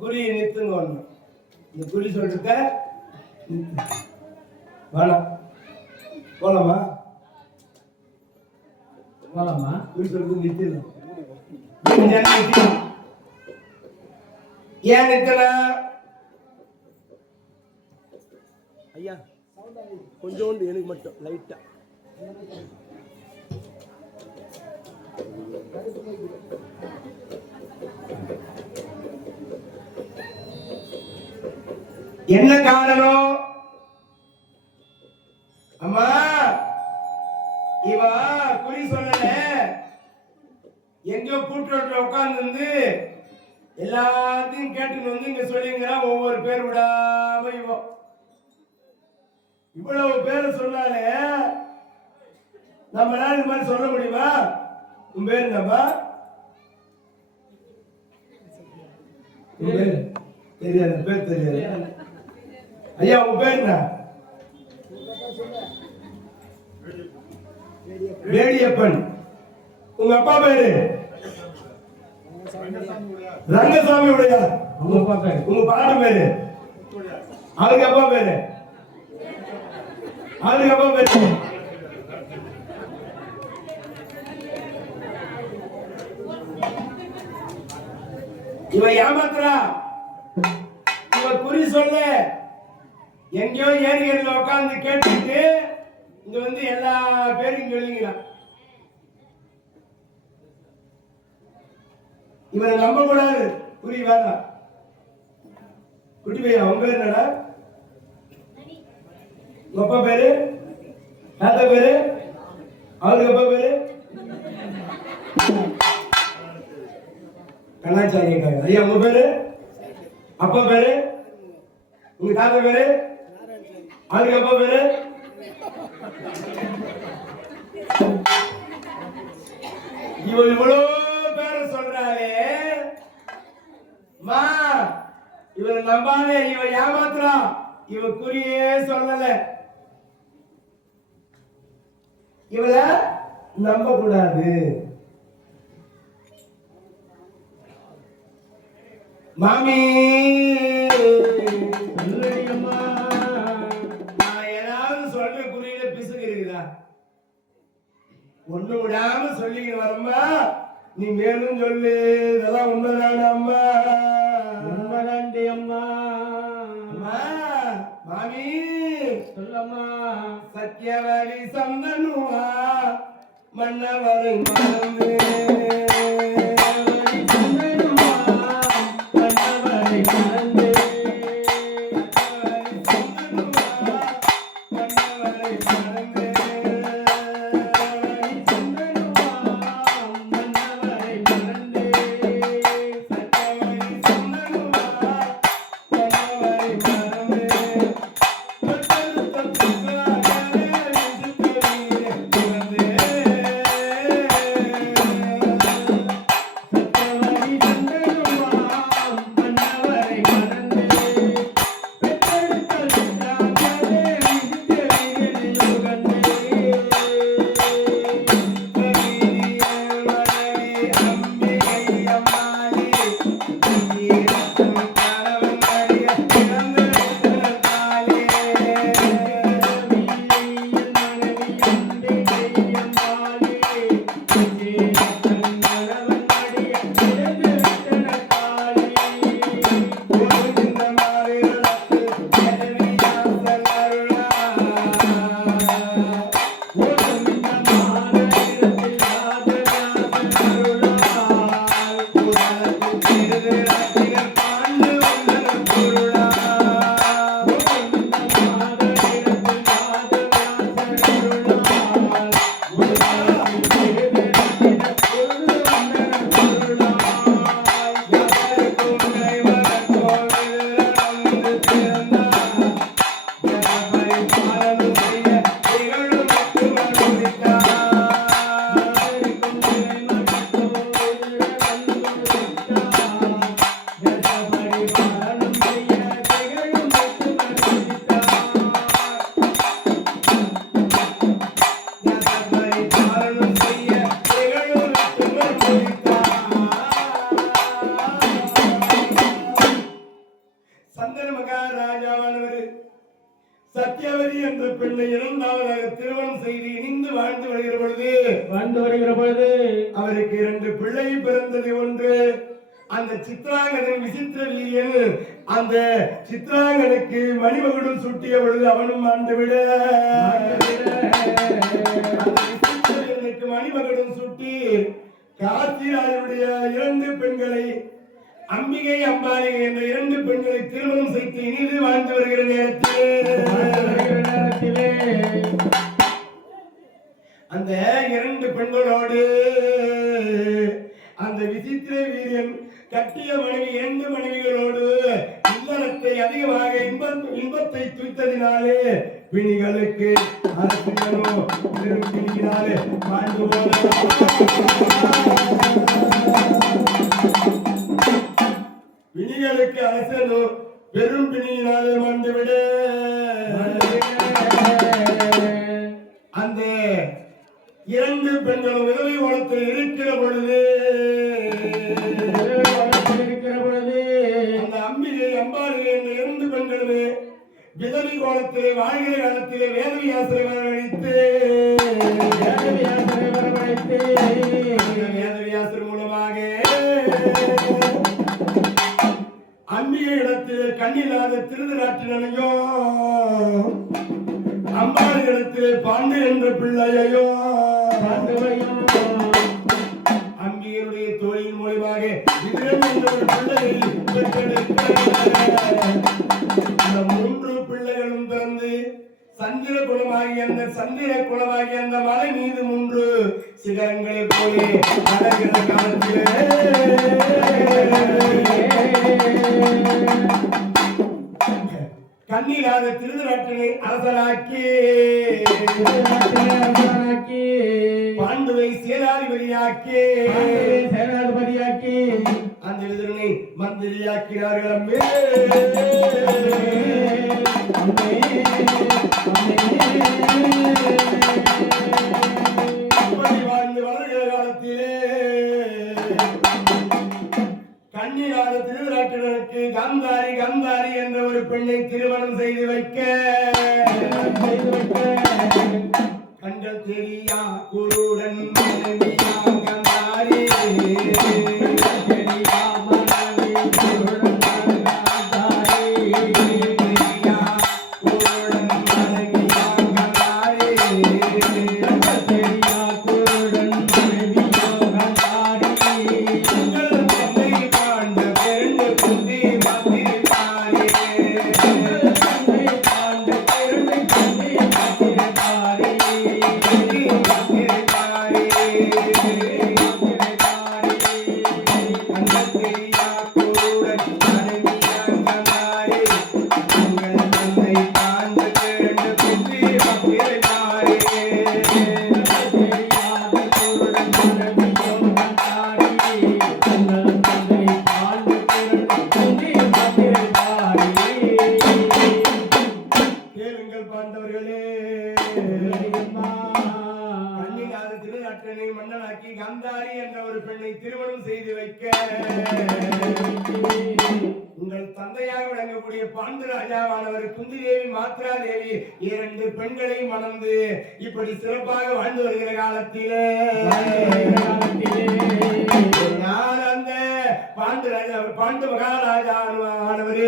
குறி நிறுத்துங்க ஒண்ணு. இந்த குறி சொல்லிருக்க வேணாம். போலாமா போலாமா? குறி சொல்றது நிறுத்திடலாம். ஏன் நிறுத்தல? ஐயா கொஞ்சோண்டு எனக்கு மட்டும் லைட்டா என்ன காரணம்? அம்மா இவ குறி சொல்லல, எங்கயோ கூட்டுறோட்ல உட்கார்ந்து எல்லாத்தையும் கேட்டுன்னு வந்து இங்க சொல்லிங்கிறா. ஒவ்வொரு பேர் விடாம இவ்வளவு பேரை சொன்னாலே நம்மளால இந்த மாதிரி சொல்ல முடியுமா? உன் பேர் என்னப்பா? தெரியாது, பேர் தெரியாது. ஐயா உன் பேர் என்ன? வேடியப்பன். உங்க அப்பா பேரு? ரங்கசாமி உடைய. உங்க அப்பா பேரு? உங்க பாட்டு பேரு? அவருக்கு அப்பா பேரு? அவருக்கு அப்பா பேரு? இவ ஏமாத்துறா. இவ குறி சொல்ல எங்கயோ ஏரிகளில் உட்கார்ந்து கேட்டுட்டு இங்க வந்து எல்லா பேரும் சொல்லிங்கிறான். இவரை நம்ப கூடாது. குறி வேண்டாம். குட்டி பையா உங்க பேர் என்னடா? உங்க அப்பா பேரு? தாத்தா பேரு? அவருக்கு அப்பா பேரு? கண்ணாச்சாரி. ஐயா உங்க பேரு? அப்பா பேரு? உங்க தாத்தா பேரு? அவருக்கு அப்பா பேரு? இவ்வளவு பேரை சொல்றாளே மா, இவரை நம்பாதே. இவ ஏமாத்துறா. இவ குறியே சொல்லல. இவளை நம்ப கூடாது. மாமி நான் ஏதாவது சொல்ற குறியில பிசுக்கு இருக்குதா? ஒண்ணு விடாம சொல்லிக்கிட்டு வரம்மா. நீ மேலும் சொல்லு. இதெல்லாம் உண்மைதான அம்மா? உண்மைதாண்டி அம்மா. அம்மா மாமி சொல்லம்மா. சத்தியவரி சந்தனுவா மன்னவரை மறந்து ராஜாவானவர் சத்தியவதி என்ற பெண்ணை இரண்டாவதாக திருமணம் செய்து இணைந்து வாழ்ந்து வருகிற பொழுது அவருக்கு 2 பிள்ளை பிறந்தது. ஒன்று அந்த சித்ராங்கனன் விசித்திர வீரியன். அந்த சித்ராங்கனுக்கு மணிமகுடம் சுட்டிய பொழுது அவனும் ஆண்டுவிட விசித்திரனுக்கு மணிமகுடம் சுட்டி காசிராஜனுடைய 2 பெண்களை அம்பிகை அம்பாலிகை என்ற 2 பெண்களை திருமணம் செய்து இனிது வாழ்ந்து வருகிற நேரத்திலே அந்த 2 பெண்களோடு அந்த விசித்திர வீரியன் கட்டிய மனைவி 2 மனைவிகளோடு இல்லறத்தை அதிகமாக இன்பத்தை துய்த்ததினாலே பிணிகளுக்கு அரசியலோ பெரும் பிணியினாலே வாழ்ந்து பிணிகளுக்கு அரசனோ பெரும் பிணியினாலே மாண்டுவிட அந்த 2 பெண்களும் விதவை கோலத்தில் இருக்கிற பொழுது அந்த அம்பிகை அம்பாலிகை என்ற 2 பெண்களுமே விதவி கோலத்திலே வாழ்கிற காலத்திலே வேதவியாசரை வரவழைத்து வேதவியாசர் மூலமாக அம்பிகை இடத்திலே கண்ணில்லாத திருதராட்டினையோ அம்பாளி இடத்திலே பாண்டு என்ற பிள்ளையோ அம்பிகையுடைய தோழியின் மூலமாக விதிரன் என்ற ஒரு பிள்ளையை பெற்றெடுக்க அந்த 3 பிள்ளைகளும் பிறந்து சந்திர குலமாகி அந்த மலை மீது 3 சிகரங்களை போலே வளர்கிற காலத்திலே கண்ணிலாத திருதராட்டினை அரசனாக்கி பாண்டுவை சேனாதிபதியாக்கி அந்த விதிரனை மந்திரியாக்கிறார்கள். வாழ்ந்து வளர்கிற காலத்திலே கண்ணிலாத திருதராட்டினருக்கு கந்தாரி என்ற ஒரு பெண்ணை திருமணம் செய்து வைக்க கண்கள் தெரியா குருடன் கந்தாரி மன்னனாக்கி கந்தாரி என்ற ஒரு பெண்ணை திருமணம் செய்து வைக்க உங்கள் தந்தையாக விளங்கக்கூடிய பாண்டு ராஜாவானவர் குந்தி தேவி மாத்ரா தேவி 2 பெண்களை மணந்து இப்படி சிறப்பாக வாழ்ந்து வருகிற காலத்திலே அந்த பாண்டு மகாராஜாவானவர்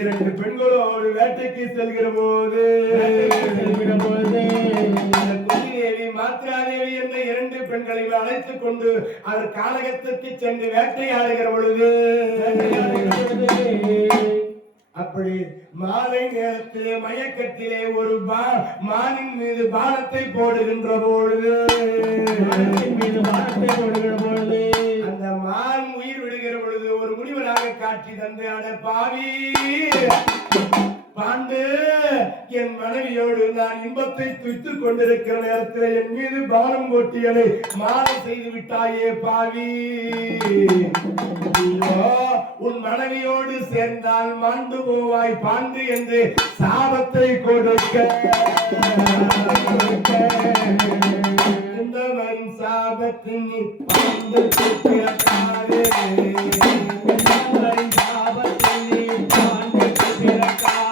2 பெண்களோடு வேட்டைக்கு செல்கிற போது குந்தி தேவி மாத்ரா தேவி என்ற 2 பெண்களை அழைத்துக் கொண்டு அவர் கானகத்திற்கு சென்று வேட்டையாடுகிற பொழுது அப்படி மாலை நேரத்திலே மயக்கத்திலே ஒரு மானின் மீது பானத்தை போடுகின்ற பொழுது அந்த மான் உயிர் விடுகிற பொழுது ஒரு முனிவராக காட்சி தந்து அட பாவி பாண்டு என் மனைவியோடு நான் இன்பத்தை துய்த்துக் கொண்டிருக்கிற நேரத்தில் என் மீது பானம் போட்டியலை மாலை செய்து விட்டாயே பாவி, உன் மனைவியோடு சேர்ந்தால் மாண்டு போவாய் பாண்டு என்று சாபத்தை கொடுக்க இந்த மண் சாபத்தின் பாண்டு பிறக்காதே, சாபத்தின் பாண்டு பிறக்காதே.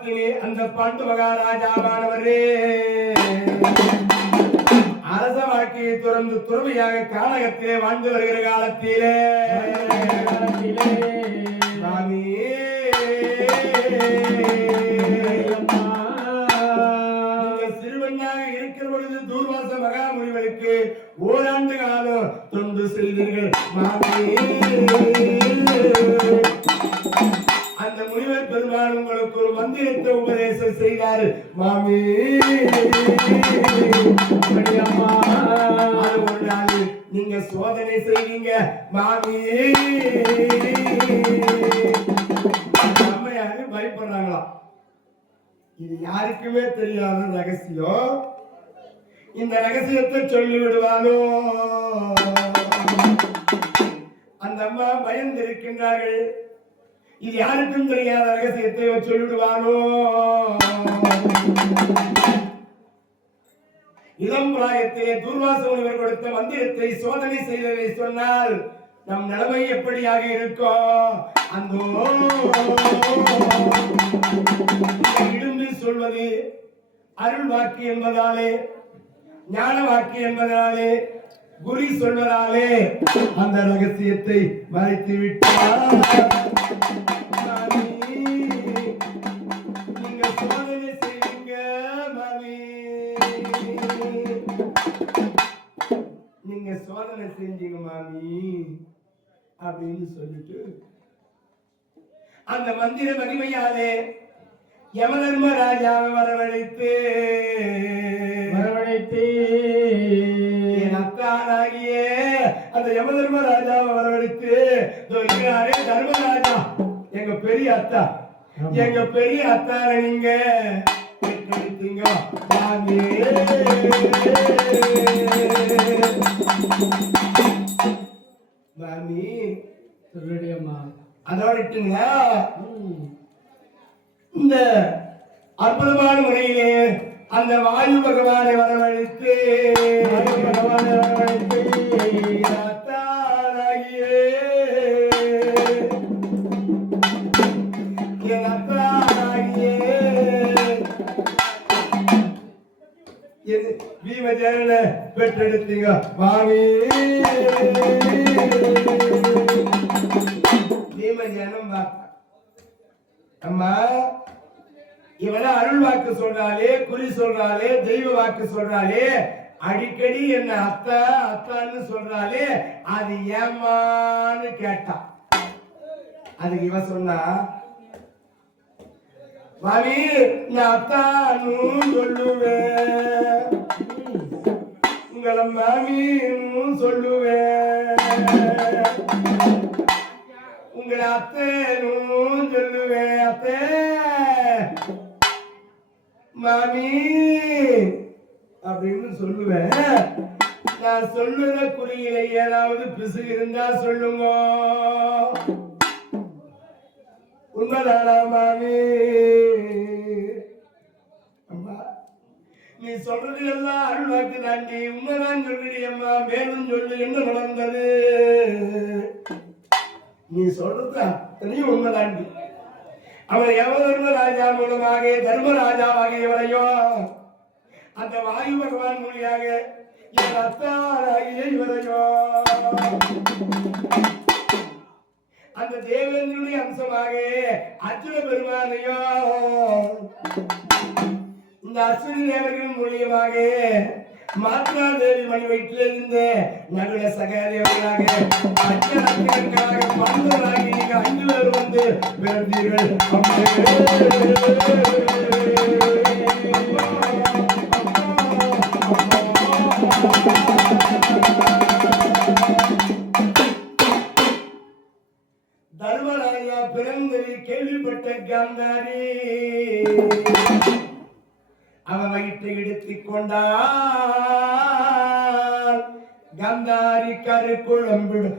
காலத்திலே அந்த பாண்டு மகாராஜாவானவரே அரச வாழ்க்கையை துறந்து துறவியாக கானகத்திலே வாழ்ந்து வருகிற காலத்திலே சிறுவனாக இருக்கிற பொழுது தூர்வாச மகாமுனிவருக்கு ஓராண்டு காலம் தொண்டு செய்தீர்கள் மாமி. அந்த முனிவர் பெருமான் உங்களுக்கு ஒரு மந்திரத்தை உபதேசம் செய்தார் மாமி. ஒரு நாள் நீங்க சோதனை செய்வீங்க மாமி. அம்மையாரு பயப்படுறாங்களா? இது யாருக்குமே தெரியாத ரகசியம். இந்த ரகசியத்தை சொல்லி விடுவானோ? அந்த அம்மா பயந்து இருக்கின்றார்கள். இது யாருக்கும் தெரியாத ரகசியத்தை சொல்லிவிடுவானோ? இளம் பிராயத்திலே தூர்வாச முனிவர் கொடுத்த மந்திரத்தை சோதனை செய்ததை சொன்னால் நம் நிலைமை எப்படியாக இருக்கும்? அந்த இடும்பி சொல்வது அருள் வாக்கு என்பதாலே, ஞான வாக்கு என்பதாலே, குறி சொல்வதாலே அந்த ரகசியத்தை மறைத்து விட்டார். நீங்க சோதனை செய்யுங்க மாமி. நீங்க சோதனை செஞ்சீங்க மாமி அப்படின்னு சொல்லிட்டு அந்த மந்திர மகிமையாலே யமதர்மராஜாவை வரவழைத்து அத்தானாகிய அந்த யமதர்மராஜாவை வரவழைத்து தர்மராஜா, எங்க பெரிய அத்தா, எங்க பெரிய அத்தான நீங்க மாமி சொல்லுடியம்மா. அதோட இந்த அற்புதமான முறையிலே அந்த வாயு பகவானை வரவழைத்து பீமஜன பெற்றெடுத்தீங்க மாமி. பீமஜனம் அம்மா இவள அருள் வாக்கு சொல்றாளே, குறி சொல்றாளே, தெய்வ வாக்கு சொல்றாளே, அடிக்கடி என்ன அத்தா அத்தான்னு சொல்றாளே, அது ஏமான்னு கேட்டா. அதுக்கு இவ சொன்னா, மாமி நான் அத்தான்னு சொல்லுவேன், உங்களை மாமின்னு சொல்லுவேன், உங்களை அத்தேன்னு சொல்லுவேன், அத்தே மாமி அப்படின்னு சொல்லுவேன். நான் சொல்லுற குறியில ஏதாவது பிசுகு இருந்தா சொல்லுங்க. உண்மைதானா மாமி? அம்மா நீ சொல்றது எல்லாம் அருள் வாக்கு தாண்டி உண்மைதான் சொல்லுடி அம்மா. மேலும் சொல்லு, என்ன நடந்தது? நீ சொல்றது அத்தனையும் உண்மைதாண்டி. அவர் யமதர்மராஜா மூலமாக தர்மராஜாவாகியவரையோ அந்த வாயு பகவான் மொழியாக என் அத்தாராகிய இவரையோ அந்த தேவேந்திரனுடைய அம்சமாக அர்ஜுன பெருமானையோ இந்த அஸ்வினி தேவர்கள் மூலியமாக மாத்ரா தேவி மணி வயிற்றிலிருந்து நடுல சகாதேவர்களாக அச்சனாக பந்தவராகி நீங்க 5 பேர் வந்து பிறந்தீர்கள். தர்மராஜா பிறந்தது கேள்விப்பட்ட காந்தாரி அவன் வயிற்றை எடுத்துக் கொண்டார். கந்தாரி கரு குழம்பிடும்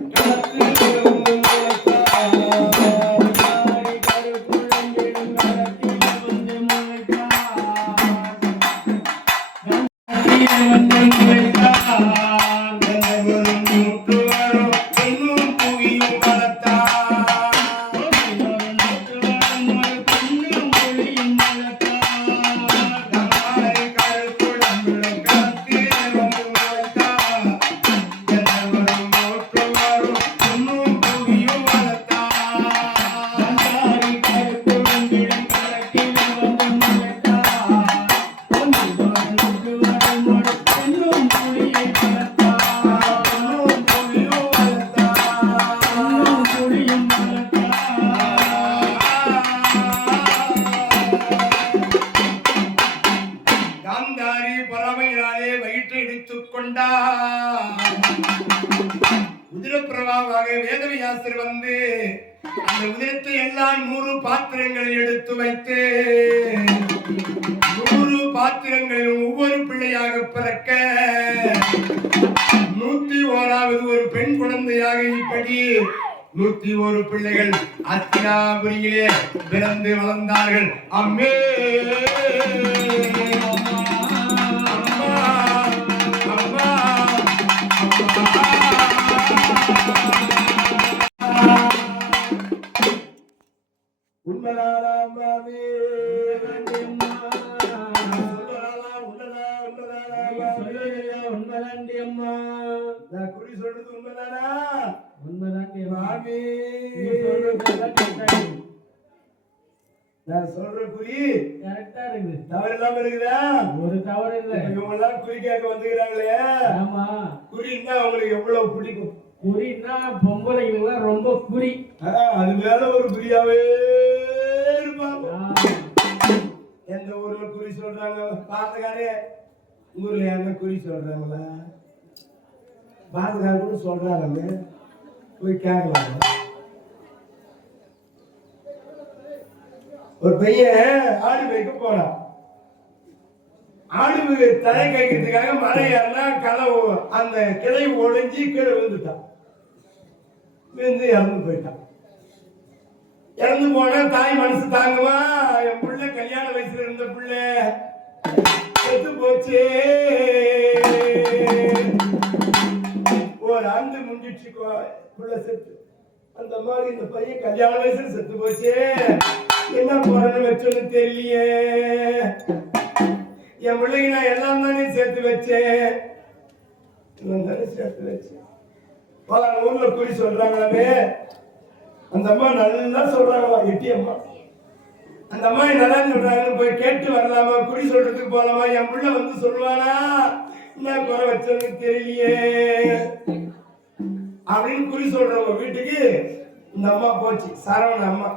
வளமையினாலே வயிற்றை இடித்துக் கொண்டார். உதிரப்பிரவாக வேதவியாசர் வந்து அந்த உதிரத்தை எல்லாம் 100 பாத்திரங்களில் எடுத்து வைத்து 100 பாத்திரங்களிலும் ஒவ்வொரு பிள்ளையாக பிறக்க 101வது ஒரு பெண் குழந்தையாக இப்படி 101 பிள்ளைகள் அத்தினாபுரியிலே பிறந்து வளர்ந்தார்கள். அம்மே குறி சொல்றது உண்மைதானா? நான் சொல்ற குறி கரெக்டா இருக்குது. தவறு இல்லாம இருக்குதா? ஒரு தவறு இல்லை. இவங்க எல்லாம் குறி கேட்க வந்துக்கிறாங்களே. ஆமா. குறின்னா உங்களுக்கு எவ்வளவு பிடிக்கும்? குறின்னா பொம்பளைங்க ரொம்ப குறி. அது மேல ஒரு குறியாவே இருப்பாங்க. எந்த ஊர்ல குறி சொல்றாங்க? பாத்தகாரே ஊர்ல யாருன்னா குறி சொல்றாங்களா? பாத்தகார கூட சொல்றாங்க, போய் கேட்கலாம். ஒரு பையன் ஆடு வைக்க போனான். ஆடு தலை கைக்கிறதுக்காக மலை ஏறினா கதவு அந்த கிளை உடைஞ்சி கீழே விழுந்துட்டான். விழுந்து இறந்து போயிட்டான். இறந்து போனா தாய் மனசு தாங்குமா? என் பிள்ளை கல்யாண வயசுல இருந்த பிள்ளை செத்து போச்சு, ஒரு ஆண்டு முடிஞ்சிச்சு பிள்ளை செத்து. அந்த மாதிரி இந்த பையன் கல்யாண வயசுல செத்து போச்சு, என்ன போறன்னு வச்சோன்னு தெரியலையே. என் பிள்ளைங்க நான் எல்லாம் தானே சேர்த்து வச்சேன், சேர்த்து வச்சேன். பல ஊர்ல குறி சொல்றாங்களே, அந்த அம்மா நல்லா சொல்றாங்களா? எட்டி அம்மா அந்த அம்மா நல்லா சொல்றாங்கன்னு போய் கேட்டு வரலாமா? குறி சொல்றதுக்கு போலாமா? என் பிள்ளை வந்து சொல்லுவானா என்ன குறை வச்சோன்னு தெரியலையே அப்படின்னு குறி சொல்றவங்க வீட்டுக்கு இந்த அம்மா போச்சு. சரவண அம்மா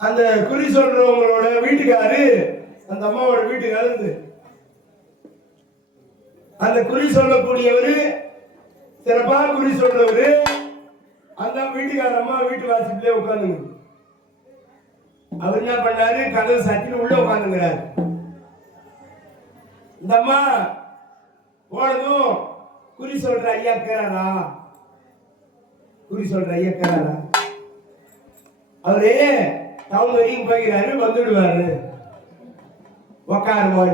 அந்த குறி சொல்றவங்களோட வீட்டுக்காரு அந்த அம்மாவோட வீட்டுக்காரு. அந்த குறி சொல்லக்கூடியவரு சிறப்பா குறி சொல்றவரு அந்த வீட்டுக்கார அம்மா வீட்டு வாசல்லே உட்கார்ந்து. அவர் என்ன பண்ணாரு? கதவு சாத்திட்டு உள்ள உட்கார்ந்துங்கிறாரு. இந்த அம்மா போனதும் குறி சொல்ற ஐயா கேறாரா? குறி சொல்ற ஐயா கேறாரா? அவரு டவுன் வரைக்கும் போகிறாரு, வந்துடுவாரு. உக்காரு.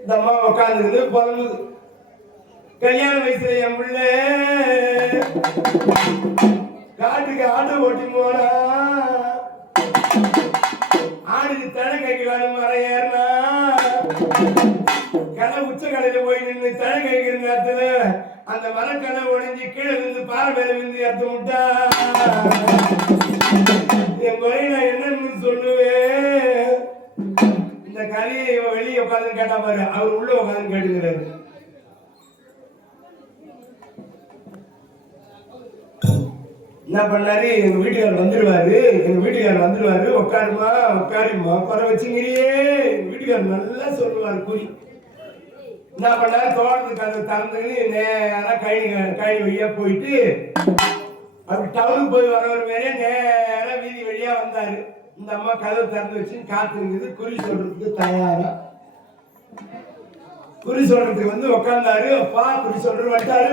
இந்த அம்மா உட்காந்துருந்து புலம்புது. கல்யாண வயசுல என் பிள்ளை காட்டுக்கு ஆடு ஓட்டி போனா, ஆடுக்கு தழை கைக்கலான்னு மரம் ஏறினா, கடை உச்ச கடையில போய் நின்று தழை கைக்கிற நேரத்துல அந்த மரக்கடை உடைஞ்சி கீழே விழுந்து பாறை மேல விழுந்து எடுத்து விட்டா. என் குறை நான் என்னன்னு சொல்லுவேன். இந்த கதையை இவன் வெளியே உட்காந்து கேட்டா பாரு, அவர் உள்ள உட்காந்து கேட்டுக்கிறாரு. என்ன பண்ணாரு? எங்க வீட்டுக்காரர் வந்துடுவாரு. உட்காருமா குறை வச்சுங்கிறியே. எங்க வீட்டுக்காரர் நல்லா சொல்லுவார் குறி. என்ன பண்ணாரு? தோட்டத்துக்கு அதை திறந்து நேரா கழனி வழியா போயிட்டு அப்படி டவுனுக்கு போய் வரவர் வேறே நேரா வீதி வழியா வந்தாரு. இந்த அம்மா கதவை திறந்து வச்சு காத்துங்குது. குறி சொல்றதுக்கு தயாரா குறி சொல்றதுக்கு வந்து உட்கார்ந்தாரு. அப்பா குறி சொல்றது வட்டாரு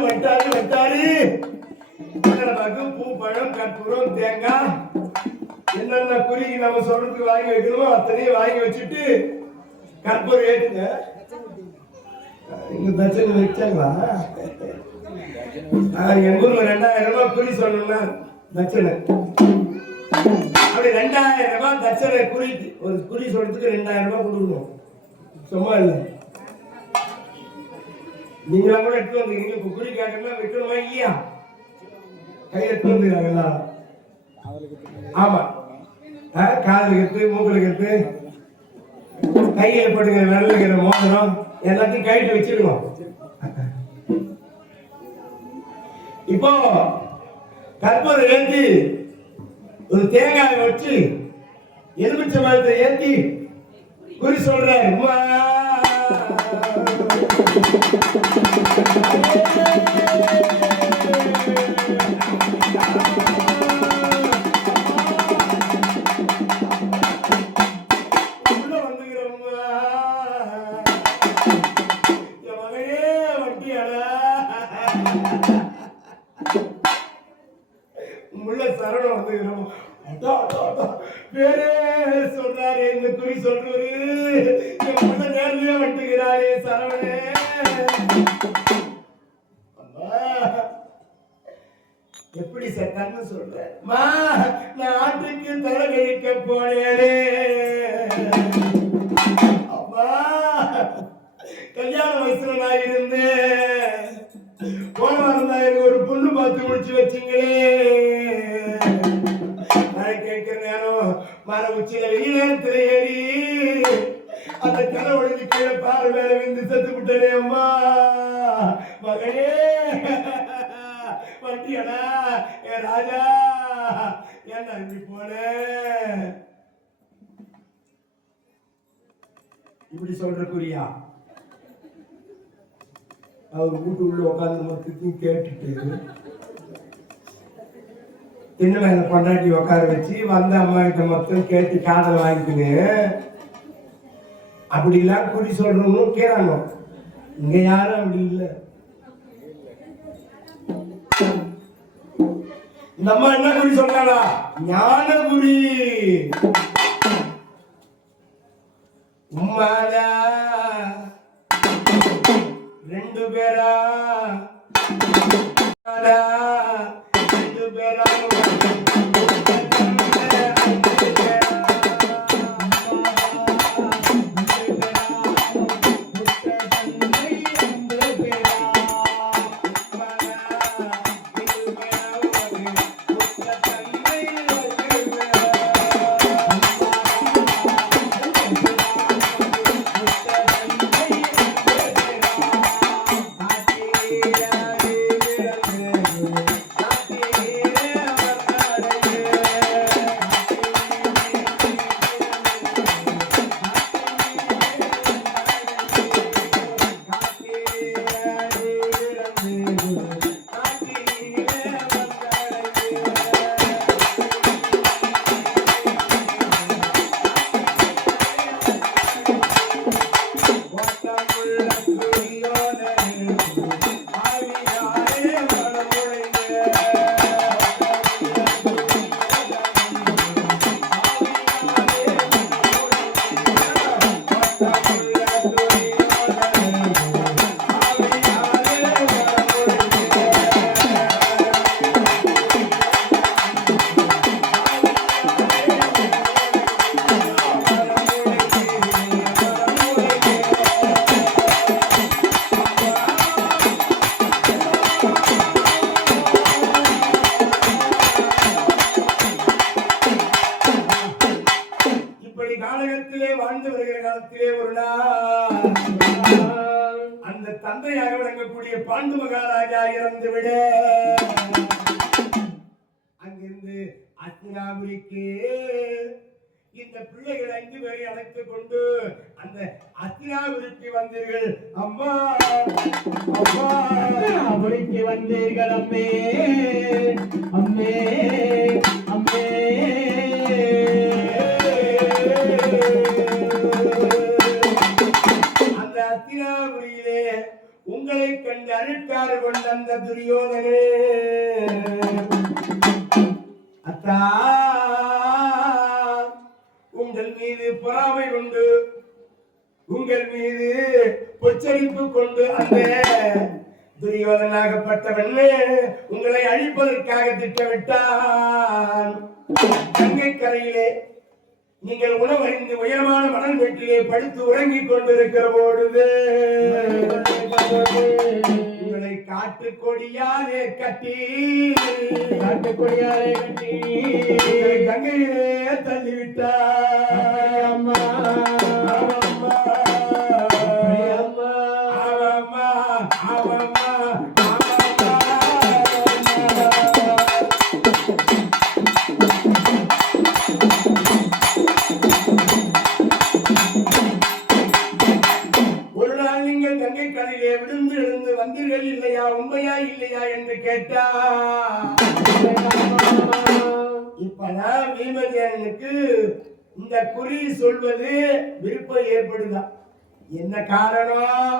பூ பழம் கற்பூரம் தேங்காய் என்னென்ன குறி நம்ம சொல்றதுக்கு வாங்கி வைக்கணுமோ அத்தனையும் வாங்கி வச்சுட்டு கற்பூரம் ஏற்றுங்க. இங்க தச்சனை வச்சாங்களா? எங்க ஊர்ல 2000 ரூபாய் குறி சொல்லணும்னா தச்சனை. அப்படி 2000 ரூபாய் தச்சனை குறிக்கு ஒரு குறி சொல்றதுக்கு 2000 ரூபாய் கொடுக்கணும். சும்மா இல்லை. நீங்களா கூட எடுத்து வந்தீங்க. இப்ப குறி கேட்கணும்னா வைக்கணுமா இல்லையா? கையை எடுத்து வந்துக்கிறாங்க எல்லாரும். ஆமா, காதுக்கு எடுத்து மூக்குக்கு எடுத்து கையில போட்டுக்கிற விரலுக்கிற மோதிரம் எல்லாத்தையும் கைட்டு வச்சிருக்கோம். இப்போ கற்பூரம் ஏற்றி ஒரு தேங்காயை வச்சு எலுமிச்சை மரத்தை ஏற்றி குறி சொல்றாரு. முள்ள சரணம் வந்துக்கிறோம். பேரே சொல்றாரு, இந்த குறி சொல்றாரு, என் முள்ள நேர்லயே வந்துக்கிறாரே சரவணே. எப்படி சட்டான்னு சொல்ற? நான் ஆற்றுக்கு தலை கழிக்க போனேனே. அம்மா கல்யாண வயசுல நான் இருந்தேன். போன வாரம் தான் எனக்கு ஒரு பொண்ணு பார்த்து முடிச்சு வச்சுங்களே. நான் கேட்கிற நேரம் மர உச்சியில வெயில் நேரத்துல ஏறி அந்த கரை ஒழுங்கு கீழே பாறை மேல விந்து செத்து விட்டனே. அம்மா மகனே வண்டியடா ஏ ராஜா, ஏன் இப்படி போன? இப்படி சொல்ற குறியா? அவர் வீட்டு உள்ள உட்காந்து மொத்தத்தையும் கேட்டுட்டு தின்ன மேல கொண்டாட்டி உட்கார வச்சு வந்த அம்மா கிட்ட மொத்தம் கேட்டு காதல் வாங்கிக்குன்னு அப்படிலாம் குறி சொல்றவங்களும் கேட்றாங்க. இங்க யாரும் அப்படி இல்லை. இந்த அம்மா என்ன குறி சொல்றாளா? ஞானபுரி. உம்மாதா ரெண்டு பேரா ரெண்டு பேரா வாழ்ந்து வருகிற காலத்திலே ஒரு நாள் அந்த தந்தையாக விளங்கக்கூடிய பாண்டு மகாராஜா இறந்து விட அங்கிருந்து அஸ்தினாபுரிக்கு இந்த பிள்ளைகள் 5 பேரை அழைத்துக் கொண்டு அந்த அஸ்தினாபுரிக்கு வந்தீர்கள். அம்மா அம்மா அபுரிக்கு வந்தீர்கள். அம்மே அம்மே அம்மே அந்த அஸ்தினாபுரியிலே உங்களை கண்டு அருட்காறு கொண்ட அந்த துரியோதனே, அத்தா உங்கள் மீது பொறாமை கொண்டு உங்கள் மீது பொச்சரிப்பு கொண்டு அந்த துரியோதனாகப்பட்டவன் உங்களை அழிப்பதற்காக திட்டமிட்டான். கங்கை கரையிலே நீங்கள் உணவறிந்து உயரமான மணல் வீட்டிலே படுத்து உறங்கிக் கொண்டிருக்கிற பொழுது உங்களை காட்டுக்கொடியாலே கட்டி கங்கையிலே தள்ளிவிட்டார். அம்மா அம்மா அம்மா அம்மா கல்லிலே விழுந்து எழுந்து வந்தீர்கள் இல்லையா, உண்மையா இல்லையா என்று கேட்டா இப்பதான் பீமசேனனுக்கு இந்த குறி சொல்வது விருப்பம் ஏற்படுதான். என்ன காரணம்?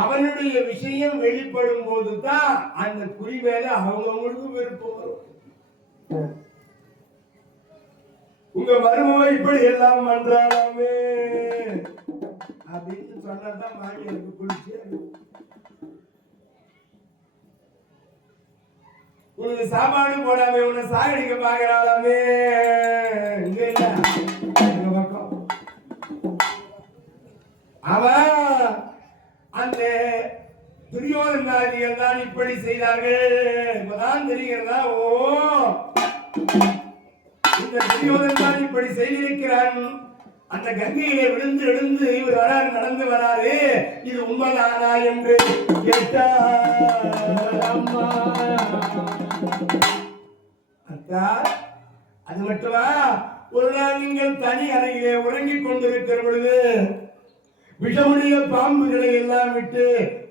அவனுடைய விஷயம் வெளிப்படும் போதுதான் அந்த குறி மேல அவங்கவுங்களுக்கு விருப்பம் வரும். உங்க மருமக இப்படி எல்லாம் பண்றாமே அப்படின்னு சொன்னதான் மாமியாருக்கு குளிச்சு உனக்கு சாப்பாடு போடாம உன்னை சாகடிக்க பாக்குறாளாமே. இங்க இல்ல எங்க பக்கம் அவன் அந்த துரியோதனாதிகள் தான் இப்படி செய்தார்கள். இப்பதான் தெரிகிறதா, ஓ இந்த துரியோதன் தான் இப்படி செய்திருக்கிறான். அந்த கங்கையிலே விழுந்து எழுந்து இவர் வராரு, நடந்து வராரு, இது உண்மைதானா என்று கேட்டார். அத்தா அது மட்டுமா, ஒரு நாள் நீங்கள் தனி அறையிலே உறங்கிக் கொண்டிருக்கிற பொழுது விஷமுடைய பாம்புகளை எல்லாம் விட்டு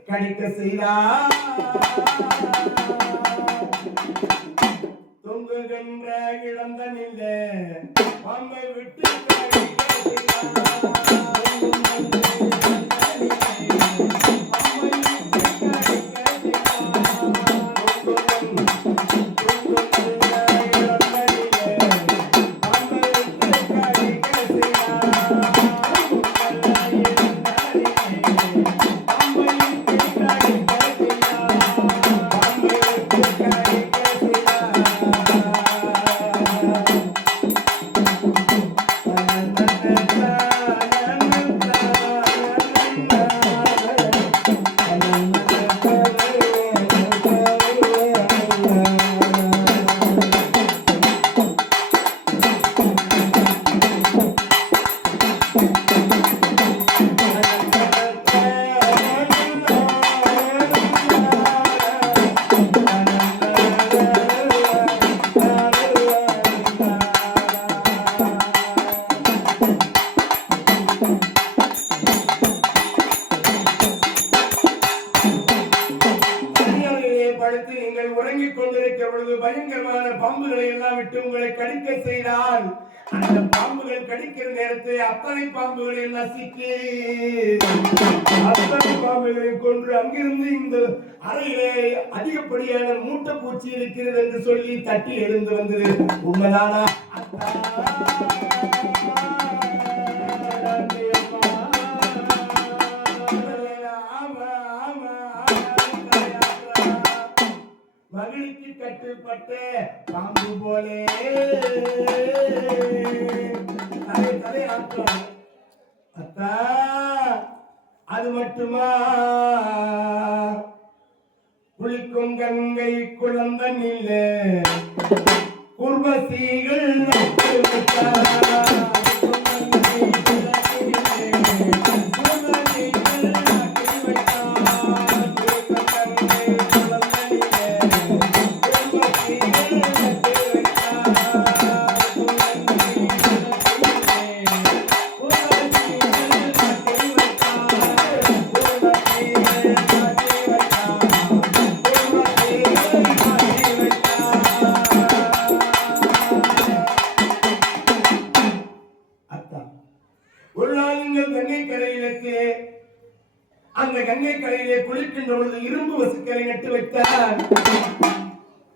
கடிக்க செய்தார். தொங்குகின்ற இழந்தனில்ல பாம்பை விட்டு பயங்கரமான பாம்புகளை எல்லாம் விட்டு உங்களை கடிக்க செய்தால் அந்த பாம்புகள் கடிக்கிற நேரத்தில் அத்தனை பாம்புகளை நசுக்கி அத்தனை பாம்புகளை கொன்று அங்கிருந்து இந்த அறையிலே அதிகப்படியான மூட்டை பூச்சி இருக்கிறது என்று சொல்லி தட்டி எழுந்து வந்தது. உண்மைதானா? மகிழ்ச்சி கட்டுப்பட்ட பாம்பு போலே தலை ஆட்டம். அத்தா அது மட்டுமா, குளிக்கும் கங்கை குழந்தன் இல்ல குர்வசிகள் அந்த கங்கை கரையிலே குளிக்கின்ற பொழுது இரும்பு வசுக்களை நட்டு வைத்தார்.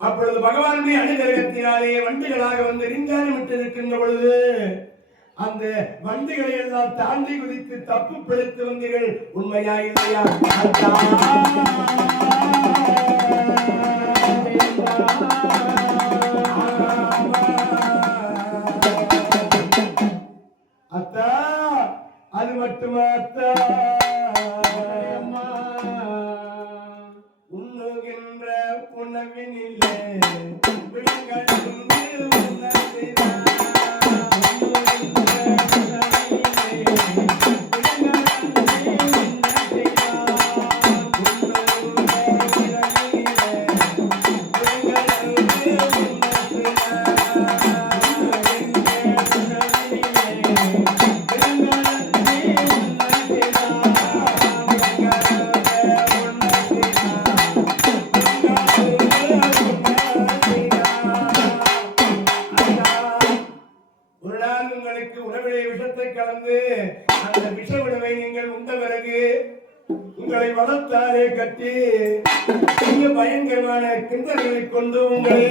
அப்பொழுது பகவானுடைய அனுகிரகத்தினாலே வண்டுகளாக வந்து ரிங்காரமிட்டு இருக்கின்ற பொழுது அந்த வண்டுகளை எல்லாம் தாண்டி குதித்து தப்பு பிழைத்து வந்தீர்கள். உண்மையா இல்லையா? அத்தா அது மட்டுமா அத்தா, உண்ணுகின்ற உணவினிலே உங்களை வளர்த்தாலே கட்டி மிக பயங்கரமான கிண்டல்களை கொண்டு உங்களை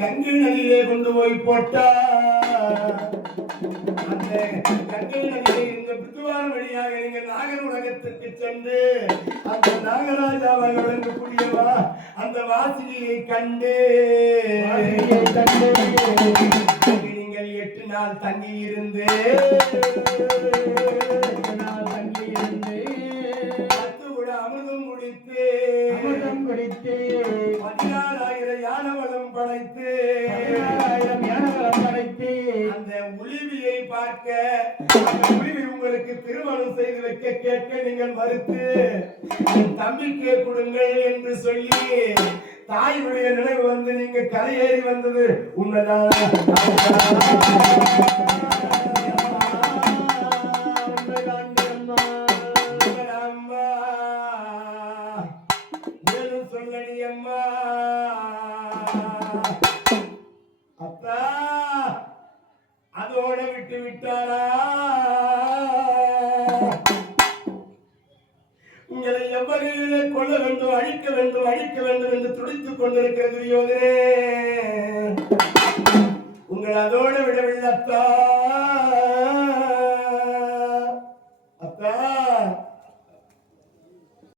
கங்கை நதியிலே கொண்டு போய் போட்டார். அந்த கங்கை நதியை இந்த பித்துவாரம் வழியாக நீங்கள் நாகர் உலகத்திற்கு சென்று அந்த நாகராஜாவாக விளங்கக்கூடியவா அந்த வாசியை கண்டு நீங்கள் 8 நாள் தங்கி இருந்து அமிர்தம் குடித்து 16,000 யானவளம் படைத்து அந்த உளிவியை பார்க்க அந்த உளிவி உங்களுக்கு திருமணம் செய்து வைக்க கேட்க நீங்கள் மறுத்து தம்பிக்கே கொடுங்கள் என்று சொல்லி தாயுடைய நினைவு வந்து நீங்க கரையேறி வந்தது உண்மைதான். சொல்லடி அம்மா அப்பா அதோட விட்டு விட்டாரா? உங்களை எவ்வகையிலே கொள்ள வேண்டும் அழிக்க வேண்டும் என்று துடித்துக் கொண்டிருக்கிறது யோகனே. உங்கள் அதோடு விடவில்லத்தா